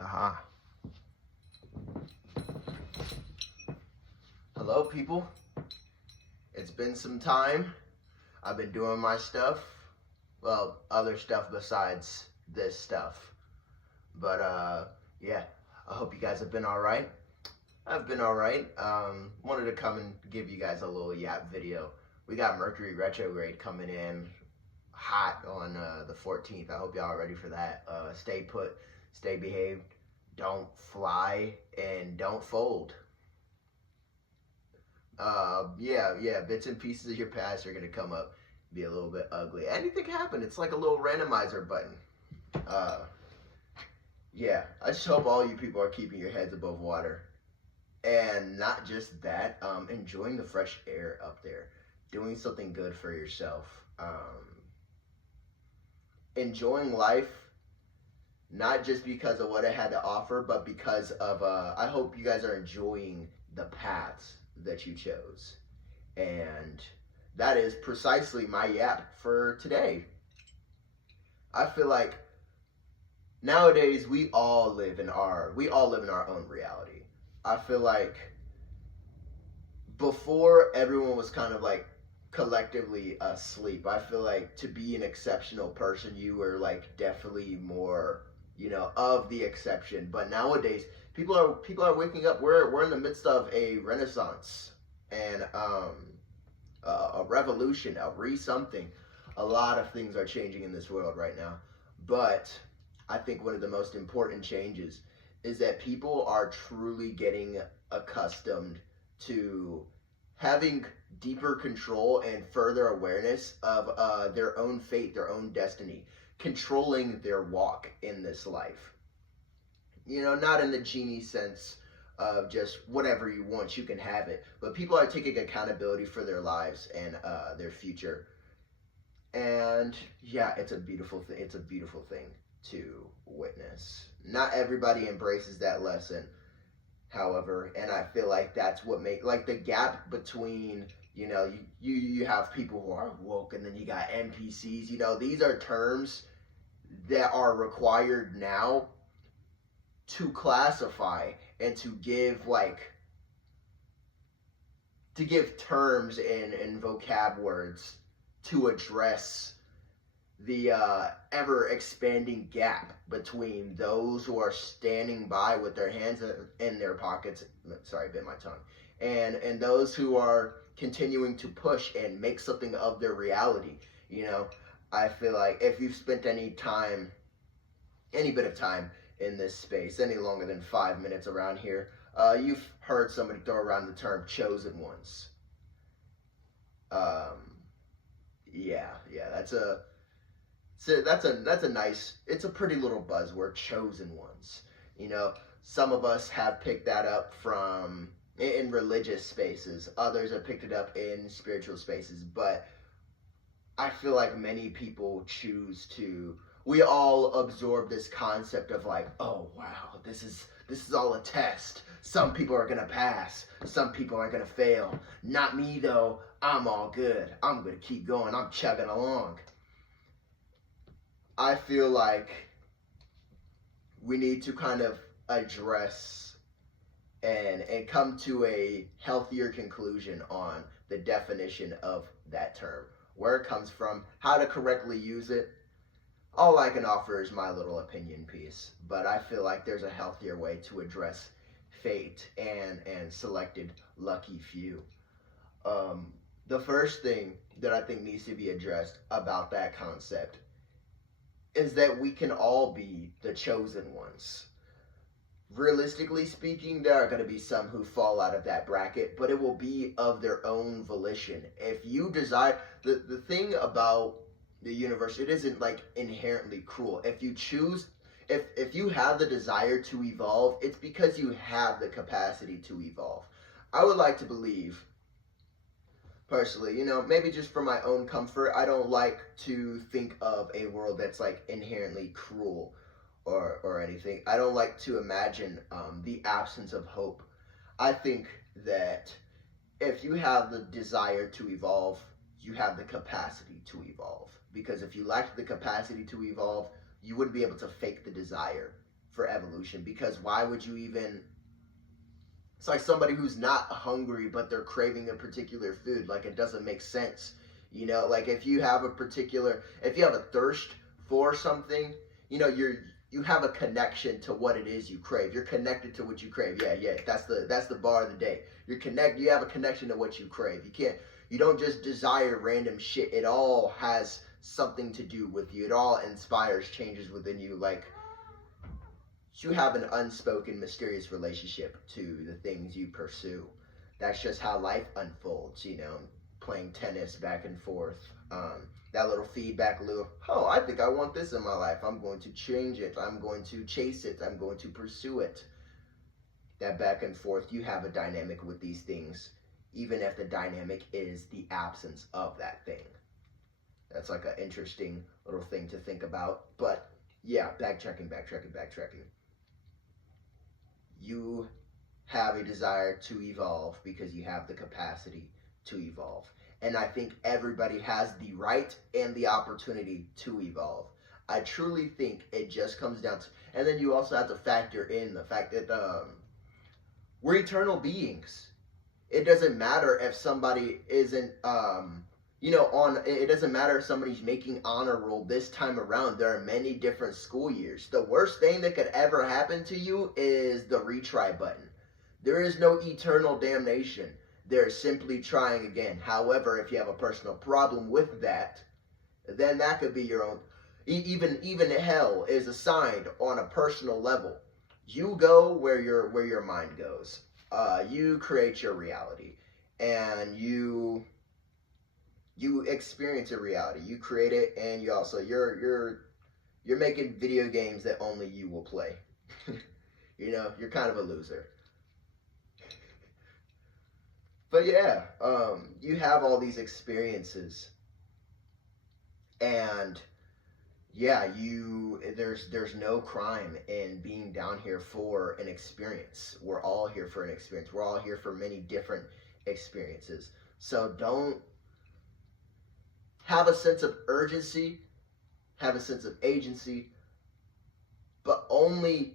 Aha. Hello, people. It's been some time. I've been doing my stuff. Well, other stuff besides this stuff. But, yeah. I hope you guys have been alright. I've been alright. Wanted to come and give you guys a little yap video. We got Mercury retrograde coming in hot on the 14th. I hope y'all are ready for that. Stay put, stay behaved, don't fly, and don't fold. Yeah, bits and pieces of your past are gonna come up, be a little bit ugly. Anything can happen. It's like a little randomizer button. Yeah, I just hope all you people are keeping your heads above water. And not just that, enjoying the fresh air up there, doing something good for yourself, enjoying life, not just because of what it had to offer, but because of, I hope you guys are enjoying the paths that you chose. And that is precisely my yap for today. I feel like nowadays we all live in our own reality. I feel like before everyone was kind of like collectively asleep. I feel like to be an exceptional person, you were like definitely more, of the exception. But nowadays, people are waking up. We're in the midst of a renaissance and a revolution, a something. A lot of things are changing in this world right now. But I think one of the most important changes is that people are truly getting accustomed to having deeper control and further awareness of their own fate, their own destiny, controlling their walk in this life. Not in the genie sense of just whatever you want, you can have it, but people are taking accountability for their lives and their future. And yeah, it's a beautiful thing. It's a beautiful thing to witness. Not everybody embraces that lesson, however, and I feel like that's what makes like the gap between you have people who are woke and then you got NPCs. These are terms that are required now to classify and to give terms and vocab words to address the ever expanding gap between those who are standing by with their hands in their pockets, sorry, bit my tongue, and those who are continuing to push and make something of their reality. I feel like if you've spent any bit of time in this space, any longer than 5 minutes around here, you've heard somebody throw around the term chosen ones. That's a nice, it's a pretty little buzzword, chosen ones. Some of us have picked that up from in religious spaces. Others have picked it up in spiritual spaces, but I feel like many people we all absorb this concept of like, oh wow, this is all a test. Some people are gonna pass, some people are gonna fail. Not me though, I'm all good. I'm gonna keep going, I'm chugging along. I feel like we need to kind of address and come to a healthier conclusion on the definition of that term, where it comes from, how to correctly use it. All I can offer is my little opinion piece, but I feel like there's a healthier way to address fate and selected lucky few. The first thing that I think needs to be addressed about that concept is that we can all be the chosen ones. Realistically speaking, there are going to be some who fall out of that bracket, but it will be of their own volition. If you desire, the thing about the universe, it isn't like inherently cruel. If you choose, if you have the desire to evolve, it's because you have the capacity to evolve. I would like to believe, personally, maybe just for my own comfort, I don't like to think of a world that's like inherently cruel or anything. I don't like to imagine the absence of hope. I think that if you have the desire to evolve, you have the capacity to evolve. Because if you lacked the capacity to evolve, you wouldn't be able to fake the desire for evolution, because why would you even, it's like somebody who's not hungry but they're craving a particular food. Like, it doesn't make sense. You know, like if you have a thirst for something, you know, you have a connection to what it is you crave. You're connected to what you crave. Yeah, that's the bar of the day. You have a connection to what you crave. You don't just desire random shit. It all has something to do with you. It all inspires changes within you. Like, you have an unspoken, mysterious relationship to the things you pursue. That's just how life unfolds, you know, playing tennis back and forth. That little feedback loop. Oh, I think I want this in my life. I'm going to change it. I'm going to chase it. I'm going to pursue it. That back and forth, you have a dynamic with these things, even if the dynamic is the absence of that thing. That's like an interesting little thing to think about. But yeah, backtracking. You have a desire to evolve because you have the capacity to evolve. And I think everybody has the right and the opportunity to evolve. I truly think it just comes down to, and then you also have to factor in the fact that we're eternal beings. It doesn't matter if somebody isn't, it doesn't matter if somebody's making honor roll this time around. There are many different school years. The worst thing that could ever happen to you is the retry button. There is no eternal damnation. They're simply trying again. However, if you have a personal problem with that, then that could be your own. Even hell is assigned on a personal level. You go where your mind goes. You create your reality, and you experience a reality. You create it, and you also you're making video games that only you will play. You know, you're kind of a loser. But yeah, you have all these experiences, and yeah, there's no crime in being down here for an experience. We're all here for an experience. We're all here for many different experiences. So don't have a sense of urgency, have a sense of agency, but only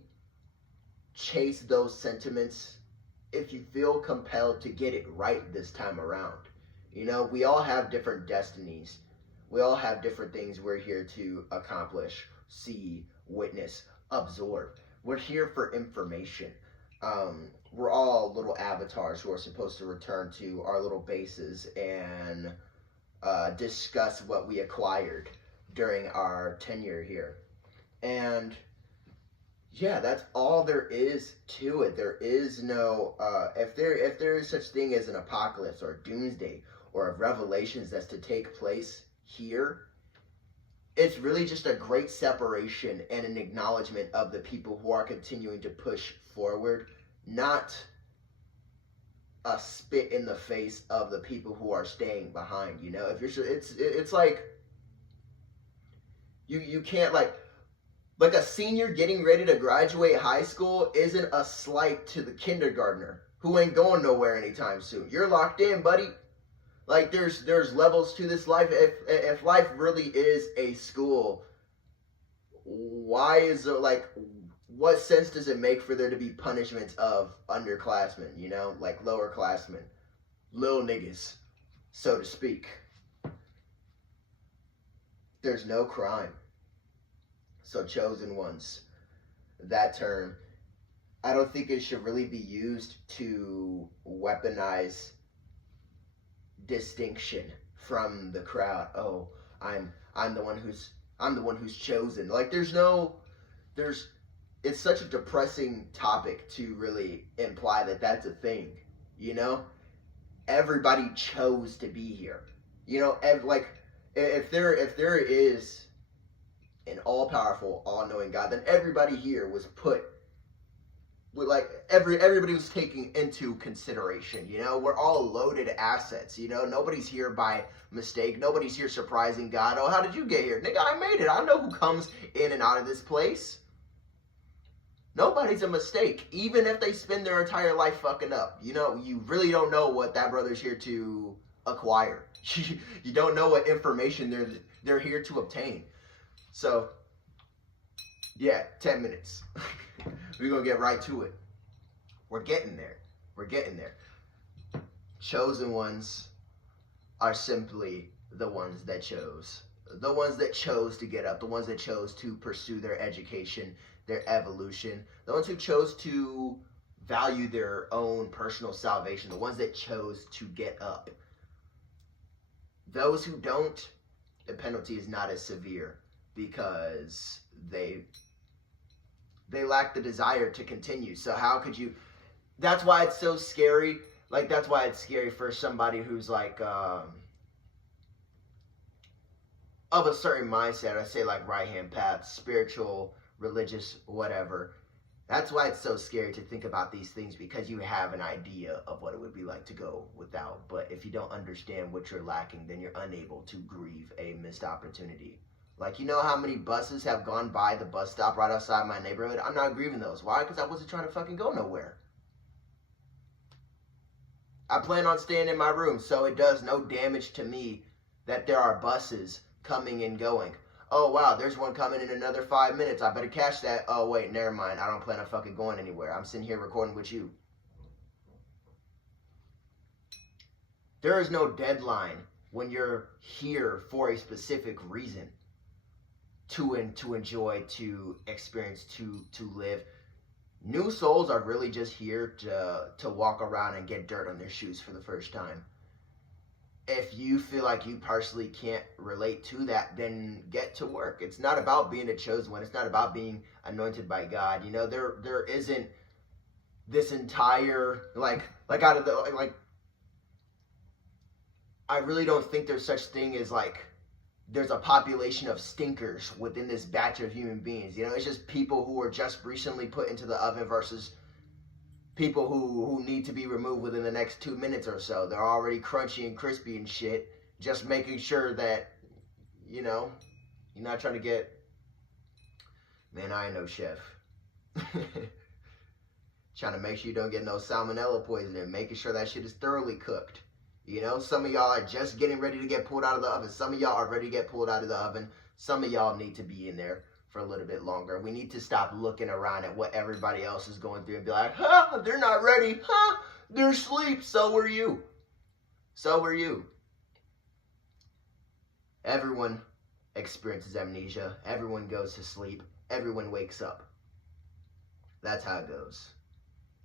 chase those sentiments if you feel compelled to get it right this time around. You know, we all have different destinies. We all have different things we're here to accomplish, see, witness, absorb. We're here for information. We're all little avatars who are supposed to return to our little bases and discuss what we acquired during our tenure here. And yeah, that's all there is to it. There is no, if there is such thing as an apocalypse or a doomsday or a revelations that's to take place here, it's really just a great separation and an acknowledgement of the people who are continuing to push forward, not a spit in the face of the people who are staying behind. You know, if you're, it's like you can't like a senior getting ready to graduate high school isn't a slight to the kindergartner who ain't going nowhere anytime soon. You're locked in, buddy. Like there's levels to this life. If life really is a school, why is there what sense does it make for there to be punishments of underclassmen, you know, like lower classmen, little niggas, so to speak? There's no crime. So chosen ones, that term, I don't think it should really be used to weaponize distinction from the crowd. Oh, I'm the one who's chosen. Like it's such a depressing topic to really imply that that's a thing, you know? Everybody chose to be here. You know, if there is an all-powerful, all-knowing God, then everybody here was put with everybody was taken into consideration. You know, we're all loaded assets. You know, nobody's here by mistake. Nobody's here surprising God. Oh, how did you get here? Nigga, I made it. I know who comes in and out of this place. Nobody's a mistake, even if they spend their entire life fucking up. You know, you really don't know what that brother's here to acquire. You don't know what information they're here to obtain. So, yeah, 10 minutes. We're going to get right to it. We're getting there. We're getting there. Chosen ones are simply the ones that chose. The ones that chose to get up. The ones that chose to pursue their education, their evolution. The ones who chose to value their own personal salvation. The ones that chose to get up. Those who don't, the penalty is not as severe because they lack the desire to continue. So how could you... That's why it's so scary. Like, that's why it's scary for somebody who's like of a certain mindset. I say like right-hand path, spiritual, religious, whatever. That's why it's so scary to think about these things, because you have an idea of what it would be like to go without. But if you don't understand what you're lacking, then you're unable to grieve a missed opportunity. Like, you know how many buses have gone by the bus stop right outside my neighborhood? I'm not grieving those. Why? Because I wasn't trying to fucking go nowhere. I plan on staying in my room, so it does no damage to me that there are buses coming and going. Oh, wow, there's one coming in another 5 minutes. I better catch that. Oh, wait, never mind. I don't plan on fucking going anywhere. I'm sitting here recording with you. There is no deadline when you're here for a specific reason. To enjoy, to experience, to live. New souls are really just here to walk around and get dirt on their shoes for the first time. If you feel like you personally can't relate to that, then get to work. It's not about being a chosen one. It's not about being anointed by God. You know, there isn't this entire I really don't think there's such thing as like there's a population of stinkers within this batch of human beings. You know, it's just people who were just recently put into the oven versus people who need to be removed within the next 2 minutes or so. They're already crunchy and crispy and shit. Just making sure that, you know, you're not trying to get... Man, I ain't no chef. Trying to make sure you don't get no salmonella poisoning. Making sure that shit is thoroughly cooked. You know, some of y'all are just getting ready to get pulled out of the oven. Some of y'all are ready to get pulled out of the oven. Some of y'all need to be in there for a little bit longer. We need to stop looking around at what everybody else is going through and be like, huh, they're not ready. Huh, they're asleep. So were you. So were you. Everyone experiences amnesia. Everyone goes to sleep. Everyone wakes up. That's how it goes.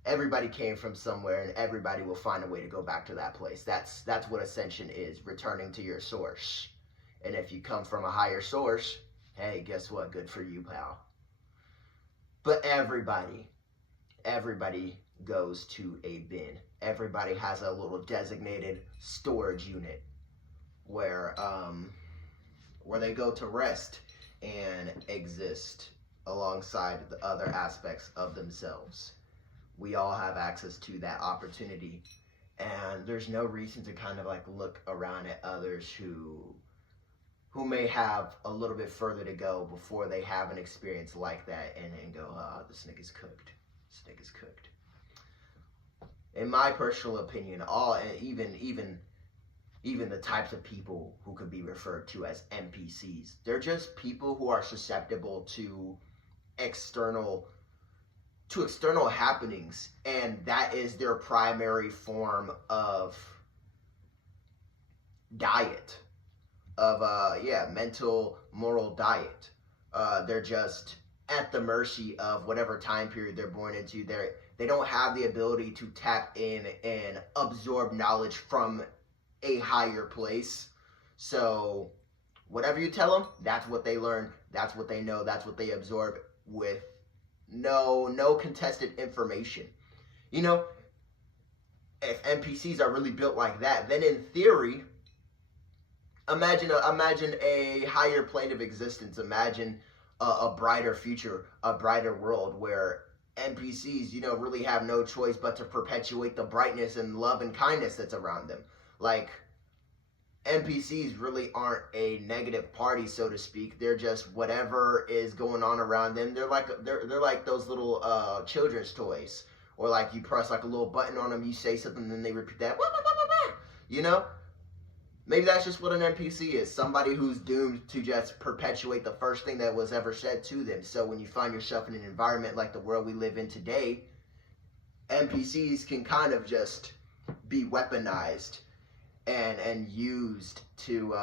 Everybody came from somewhere, and everybody will find a way to go back to that place. That's what ascension is, returning to your source. And if you come from a higher source, hey, guess what? Good for you, pal. But everybody goes to a bin. Everybody has a little designated storage unit where they go to rest and exist alongside the other aspects of themselves. We all have access to that opportunity, and there's no reason to kind of like look around at others who may have a little bit further to go before they have an experience like that and go, oh, this nigga's cooked. This nigga's cooked. In my personal opinion, even the types of people who could be referred to as NPCs, they're just people who are susceptible to external happenings, and that is their primary form of diet, of mental, moral diet. They're just at the mercy of whatever time period they're born into. They don't have the ability to tap in and absorb knowledge from a higher place. So whatever you tell them, that's what they learn, that's what they know, that's what they absorb with no contested information. You know, if NPCs are really built like that, then in theory, imagine a higher plane of existence. Imagine a brighter future, a brighter world where NPCs, you know, really have no choice but to perpetuate the brightness and love and kindness that's around them. Like, NPCs really aren't a negative party, so to speak. They're just whatever is going on around them. They're like those little children's toys, or like you press like a little button on them, you say something, then they repeat that. You know, Maybe that's just what an NPC is. Somebody who's doomed to just perpetuate the first thing that was ever said to them. So when you find yourself in an environment like the world we live in today, NPCs can kind of just be weaponized and used to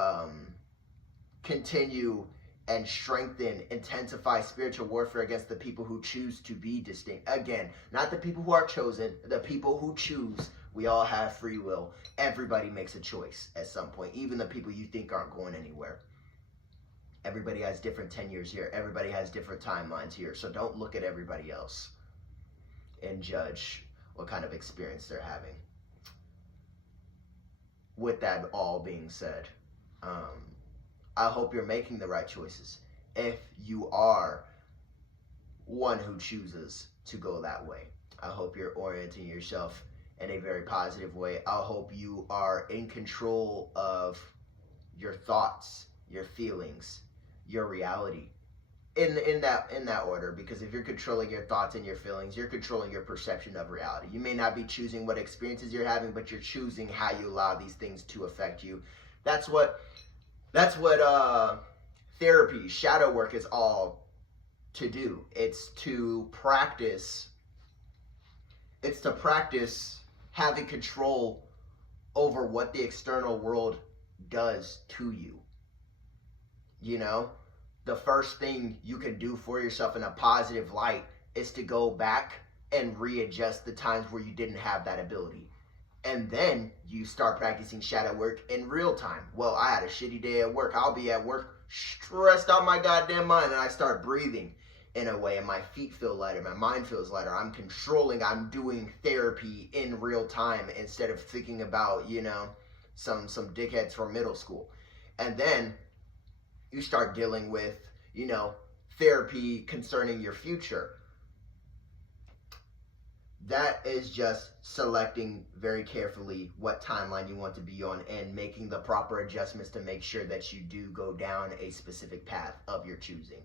continue and strengthen, intensify spiritual warfare against the people who choose to be distinct. Again, not the people who are chosen, the people who choose. We all have free will. Everybody makes a choice at some point, even the people you think aren't going anywhere. Everybody has different tenures here. Everybody has different timelines here. So don't look at everybody else and judge what kind of experience they're having. With that all being said, I hope you're making the right choices. If you are one who chooses to go that way, I hope you're orienting yourself in a very positive way. I hope you are in control of your thoughts, your feelings, your reality. In that order, because if you're controlling your thoughts and your feelings, you're controlling your perception of reality. You may not be choosing what experiences you're having, but you're choosing how you allow these things to affect you. That's what therapy, shadow work is all to do. It's to practice having control over what the external world does to you. You know, the first thing you can do for yourself in a positive light is to go back and readjust the times where you didn't have that ability. And then you start practicing shadow work in real time. Well, I had a shitty day at work. I'll be at work stressed out my goddamn mind, and I start breathing in a way, and my feet feel lighter, my mind feels lighter. I'm controlling, I'm doing therapy in real time instead of thinking about, you know, some dickheads from middle school. And then you start dealing with, you know, therapy concerning your future. That is just selecting very carefully what timeline you want to be on and making the proper adjustments to make sure that you do go down a specific path of your choosing.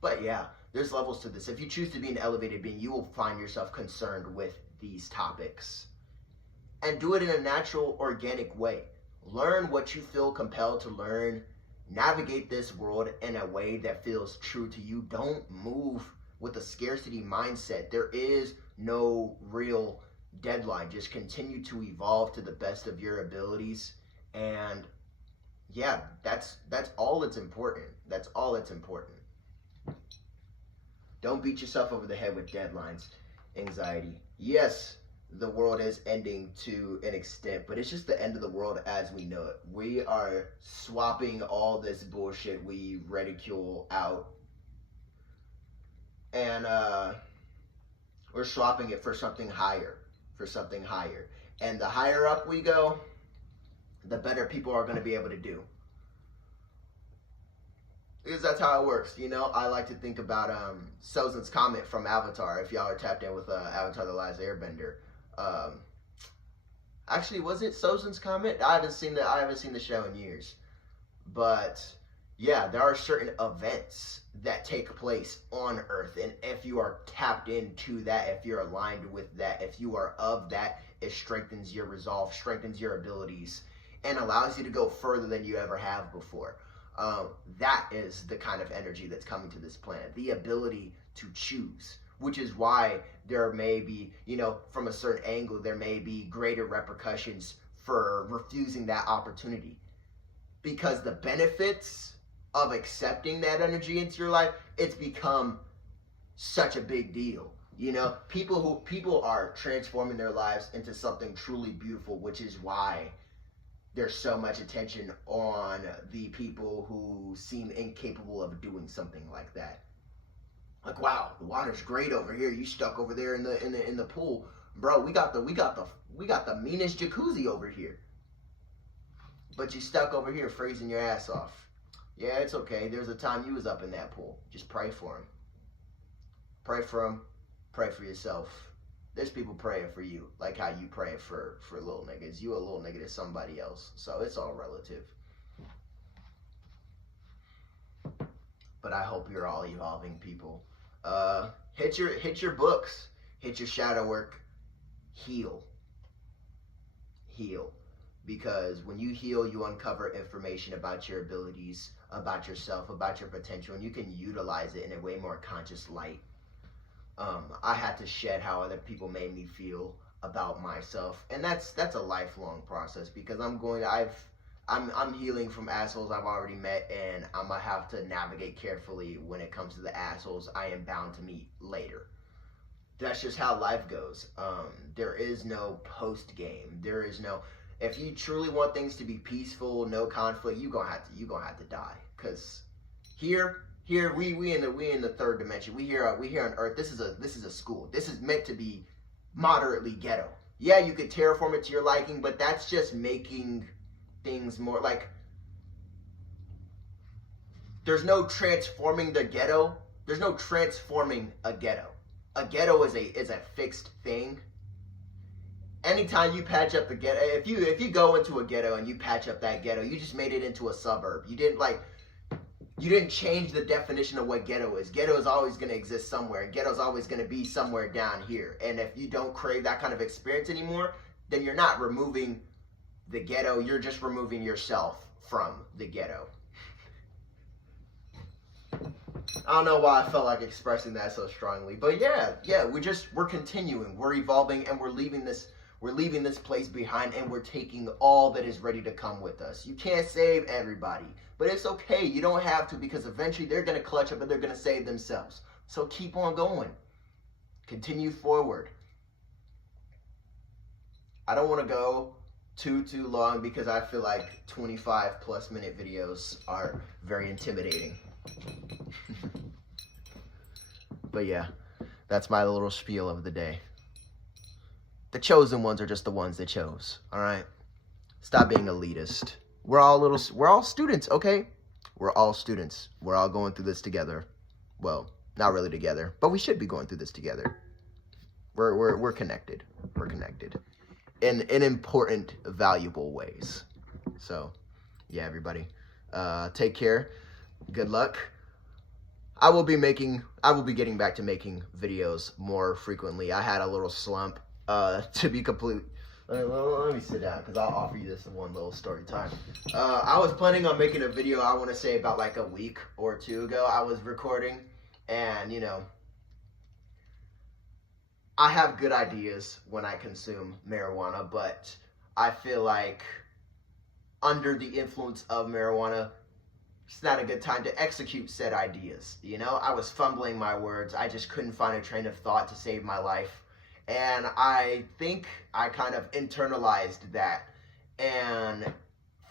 But yeah, there's levels to this. If you choose to be an elevated being, you will find yourself concerned with these topics. And do it in a natural, organic way. Learn what you feel compelled to learn. Navigate this world in a way that feels true to you. Don't move with a scarcity mindset. There is no real deadline. Just continue to evolve to the best of your abilities. And yeah, that's all that's important. That's all that's important. Don't beat yourself over the head with deadlines, anxiety. Yes, the world is ending to an extent, but it's just the end of the world as we know it. We are swapping all this bullshit we ridicule out, and we're swapping it for something higher, And the higher up we go, the better people are going to be able to do. Because that's how it works, you know. I like to think about Sozin's comment from Avatar. If y'all are tapped in with Avatar: The Last Airbender, actually, was it Sozin's comment? I haven't seen the show in years, but yeah, there are certain events that take place on Earth, and if you are tapped into that, if you're aligned with that, if you are of that, it strengthens your resolve, strengthens your abilities, and allows you to go further than you ever have before. That is the kind of energy that's coming to this planet. The ability to choose, which is why there may be, you know, from a certain angle, there may be greater repercussions for refusing that opportunity. Because the benefits of accepting that energy into your life, it's become such a big deal. You know, people are transforming their lives into something truly beautiful, which is why there's so much attention on the people who seem incapable of doing something like that. Like, wow, the water's great over here. You stuck over there in the pool, bro. We got the meanest jacuzzi over here, but you stuck over here freezing your ass off. Yeah, it's okay. There's a time you was up in that pool. Just pray for him. Pray for him. Pray for yourself. There's people praying for you, like how you praying for little niggas. You a little nigga to somebody else, so it's all relative. But I hope you're all evolving people. Hit your books, hit your shadow work, heal. because when you heal, you uncover information about your abilities, about yourself, about your potential, and you can utilize it in a way more conscious light. I had to shed how other people made me feel about myself, and that's a lifelong process, because I'm healing from assholes I've already met, and I'm gonna have to navigate carefully when it comes to the assholes I am bound to meet later. That's just how life goes. There is no post game. There is no. If you truly want things to be peaceful, no conflict, you gonna have to die. Cause here we in the third dimension. We here on Earth. This is a school. This is meant to be moderately ghetto. Yeah, you could terraform it to your liking, but that's just making things more like. There's no transforming the ghetto. There's no transforming a ghetto. A ghetto is a fixed thing. Anytime you patch up the ghetto, if you go into a ghetto and you patch up that ghetto, you just made it into a suburb. You didn't change the definition of what ghetto is. Ghetto is always going to exist somewhere. Ghetto is always going to be somewhere down here. And if you don't crave that kind of experience anymore, then you're not removing the ghetto. You're just removing yourself from the ghetto. I don't know why I felt like expressing that so strongly, but yeah, we're continuing, we're evolving, and we're leaving this place behind, and we're taking all that is ready to come with us. You can't save everybody, but it's okay. You don't have to, because eventually they're going to clutch up and they're going to save themselves. So keep on going. Continue forward. I don't want to go too long, because I feel like 25+ minute videos are very intimidating. But yeah, that's my little spiel of the day. The chosen ones are just the ones that chose. All right, stop being elitist. We're all students, okay? We're all students. We're all going through this together. Well, not really together, but we should be going through this together. We're connected. We're connected in important, valuable ways. So, yeah, everybody, take care. Good luck. I will be getting back to making videos more frequently. I had a little slump, to be complete. Let me sit down, because I'll offer you this one little story time. I was planning on making a video, I want to say about like a week or two ago. I was recording, and I have good ideas when I consume marijuana, but I feel like under the influence of marijuana, it's not a good time to execute said ideas. I was fumbling my words. I just couldn't find a train of thought to save my life. And I think I kind of internalized that. And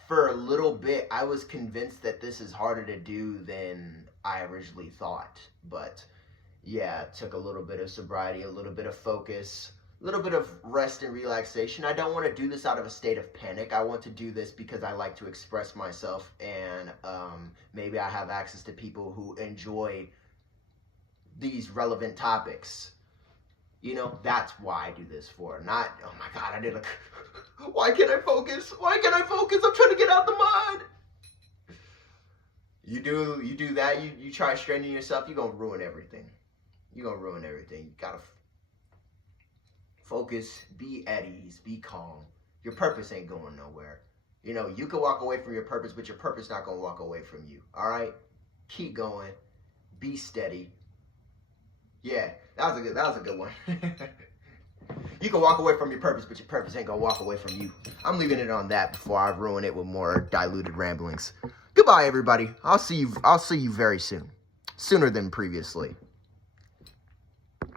for a little bit, I was convinced that this is harder to do than I originally thought. But yeah, it took a little bit of sobriety, a little bit of focus, a little bit of rest and relaxation. I don't want to do this out of a state of panic. I want to do this because I like to express myself, and maybe I have access to people who enjoy these relevant topics. That's why I do this for. Not, oh my God, why can't I focus? Why can't I focus? I'm trying to get out the mud. You do that, you try straining yourself, you're going to ruin everything. You're going to ruin everything. You got to focus, be at ease, be calm. Your purpose ain't going nowhere. You can walk away from your purpose, but your purpose not going to walk away from you. All right? Keep going. Be steady. Yeah, that was a good one. You can walk away from your purpose, but your purpose ain't going to walk away from you. I'm leaving it on that before I ruin it with more diluted ramblings. Goodbye, everybody. I'll see you very soon. Sooner than previously.